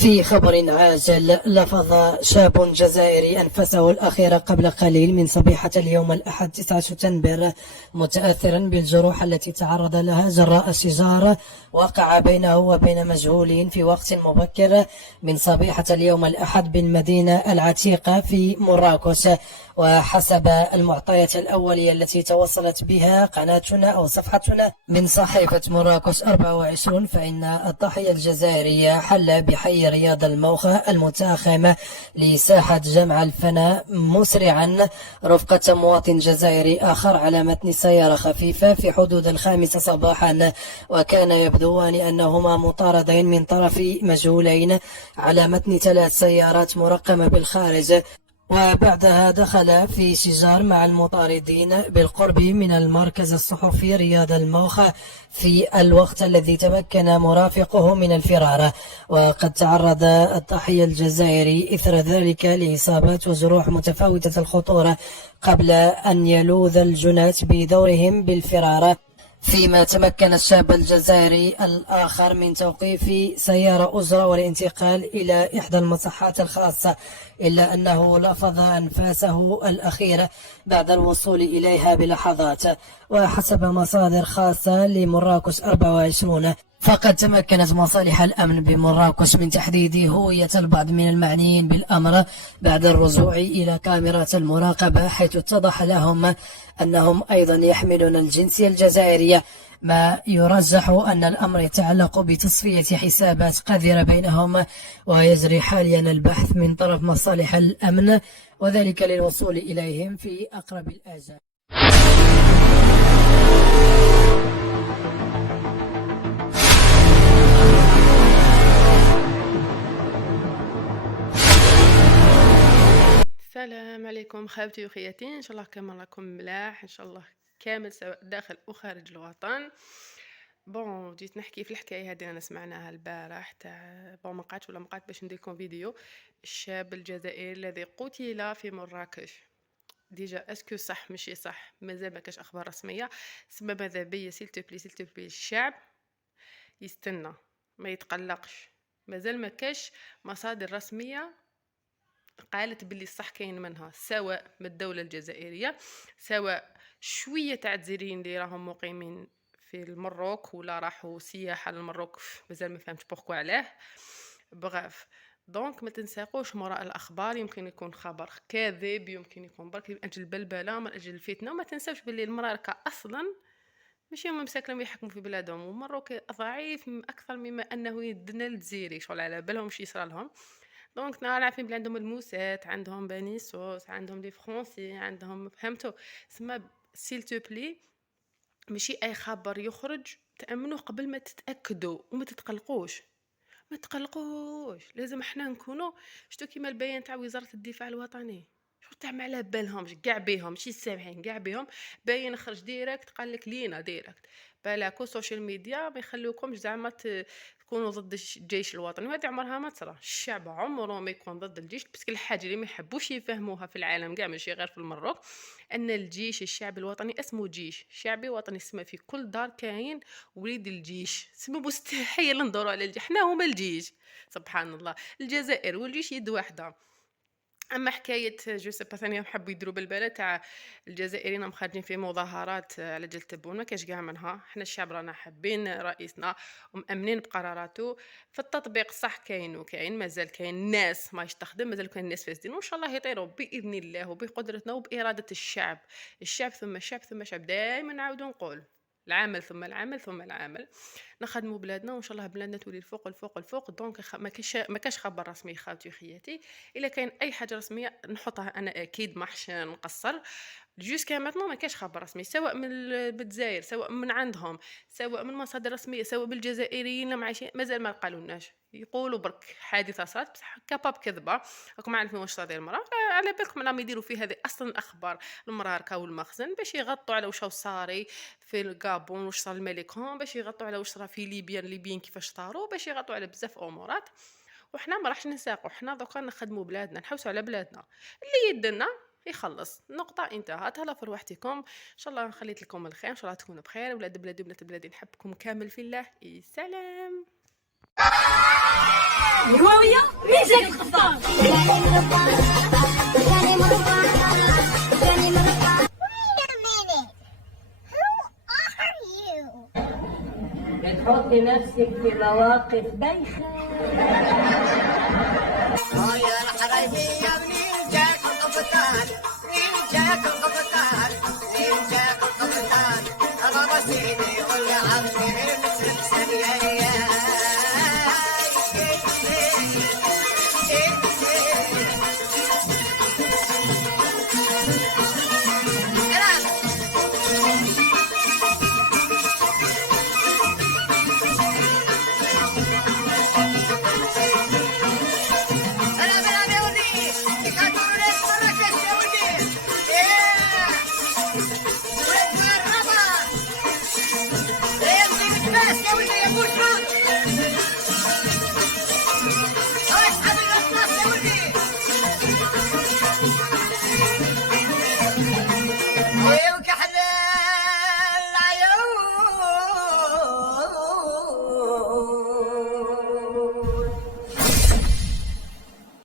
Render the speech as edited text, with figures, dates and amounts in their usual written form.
في خبر عاجل، لفظ شاب جزائري أنفسه الأخيرة قبل قليل من صبيحة اليوم الأحد 9 سبتمبر متأثرا بالجروح التي تعرض لها جراء شجار وقع بينه وبين مجهولين في وقت مبكر من صبيحة اليوم الأحد بالمدينة العتيقة في مراكش. وحسب المعطيات الأولية التي توصلت بها قناتنا أو صفحتنا من صحيفة مراكش 24، فإن الضحية الجزائري حل بحي رياض الموخى المتاخم لساحة جمع الفنا مسرعا رفقة مواطن جزائري آخر على متن سيارة خفيفة في حدود 5 صباحا، وكان يبدوان أنهما مطاردين من طرف مجهولين على متن 3 سيارات مرقمة بالخارج. وبعدها دخل في شجار مع المطاردين بالقرب من المركز الصحفي رياض الموخى في الوقت الذي تمكن مرافقه من الفرار. وقد تعرض الضحية الجزائري إثر ذلك لإصابات وجروح متفاوتة الخطورة قبل أن يلوذ الجناة بدورهم بالفرار، فيما تمكن الشاب الجزائري الآخر من توقيف سيارة أجرة والانتقال إلى إحدى المصحات الخاصة، إلا أنه لفظ أنفاسه الأخيرة بعد الوصول إليها بلحظات. وحسب مصادر خاصة لمراكش 24، فقد تمكنت مصالح الأمن بمراكش من تحديد هوية البعض من المعنيين بالأمر بعد الرجوع إلى كاميرات المراقبة، حيث اتضح لهم أنهم أيضا يحملون الجنسية الجزائرية، ما يرجح أن الأمر يتعلق بتصفية حسابات قذرة بينهم. ويجري حاليا البحث من طرف مصالح الأمن، وذلك للوصول إليهم في أقرب الآجال. السلام عليكم خوتي وخياتي، ان شاء الله كامل راكم ملاح، ان شاء الله كامل سواء داخل وخارج الوطن. بون جيت نحكي في الحكايه هذه انا سمعناها البارح تاع ما قعدت باش نديركم فيديو الشاب الجزائري الذي قتل في مراكش. ديجا اسكو صح ماشي صح، مازال ما كاش اخبار رسميه. سما ماذا بيا سيل تو بلي الشعب يستنى، ما يتقلقش، مازال ما كاش مصادر رسميه قالت باللي صح كاين منها، سواء من الدولة الجزائرية سواء شوية تاع الجزائريين اللي راهم مقيمين في المروك ولا راحوا سياحة للمروك، مازال ما فهمتش بوركو علاه. بغاف دونك ما تنساقوش وراء الاخبار، يمكن يكون خبر كاذب، يمكن يكون برك من اجل البلبله، من اجل الفتنه. وما تنساوش باللي المراركه اصلا ماشي هما مساكنين يحكموا في بلادهم، ومروك ضعيف اكثر مما انه يدنا الجزائري شغل على بالهم شي يصرى لهم. دونك عارفين بلي عندهم الموسات، عندهم بني سوس، عندهم لي فرونسي، عندهم فهمتوا. سما سيل تو بلي ماشي اي خبر يخرج تامنوا قبل ما تتاكدوا، وما تتقلقوش، ما تقلقوش. لازم احنا نكونوا شتو كيما البيان تاع وزاره الدفاع الوطني، شو تاع ما على بالهمش كاع بيهم، ماشي سامحين كاع بيهم. باين خرج ديريكت قال لك لينا ديريكت، بالك السوشيال ميديا ما يخلوكمش زعما تكونوا ضد الجيش الوطني، وهذه عمرها ما تصرى. الشعب عمره ما يكون ضد الجيش، بس الحاجه اللي ما يحبوش يفهموها في العالم كاع ماشي غير في المروك، ان الجيش الشعب الوطني اسمه جيش شعبي وطني، اسمه في كل دار كاين وليد الجيش. سمو مستحيل ندوروا على الجيش، حنا هما الجيش سبحان الله. الجزائر والجيش يد واحده. اما حكايه جو سي با ثاني حبوا يديروا بالباله تاع الجزائريين مخرجين في مظاهرات على جال تبون، ما كاش كاع منها. احنا الشعب رانا حابين رئيسنا ومامنين بقراراته. في التطبيق صح كاين مازال كاين ناس ما يستخدم، مازال كاين ناس فاسدين، وان شاء الله يطيروا باذن الله وبقدرتنا وباراده الشعب. الشعب ثم الشعب ثم الشعب، دائما نعاودوا نقول العمل ثم العمل ثم العمل. نخدموا بلادنا وان شاء الله بلادنا تولي الفوق الفوق الفوق. دونك ما كاش خبر رسمي خاوتي وخياتي. الا كاين اي حاجه رسميه نحطها انا اكيد ما حش نقصر. جوسكا ماتنو ما كاش خبر رسمي، سواء من الجزائر سواء من عندهم سواء من مصادر رسميه سواء بالجزائريين اللي عايشين، مازال ما قالولناش. يقولوا برك حادثه صارت بصح كاباب كذبه، راكم عارفين واش صار المراه. على بالكم راهم يديروا في هذه اصلا اخبار المراركه والمخزن باش يغطوا على واش صاري في الغابون، واش صار الملك هون، باش يغطوا على واش صار في ليبيا الليبيين كيفاش طاروا، باش يغطوا على بزاف امورات. وحنا ما راحش نساقوا، حنا دوكا نخدموا بلادنا، نحوسوا على بلادنا. اللي يدنا يخلص، نقطة انتهت. هلا في روحتكم ان شاء الله، خليت لكم الخير، ان شاء الله تكونوا بخير. ولاد بلادي وبنات بلادي نحبكم كامل في الله. سلام. جاني القبطان جاني مربع جاني مربع. Wait a minute. Who are you? بتحطي نفسك في مواقف بايخة. يا الحرايبي يا منين جاك القبطان، منين جاك القبطان، منين جاك القبطان، أغا بسيدي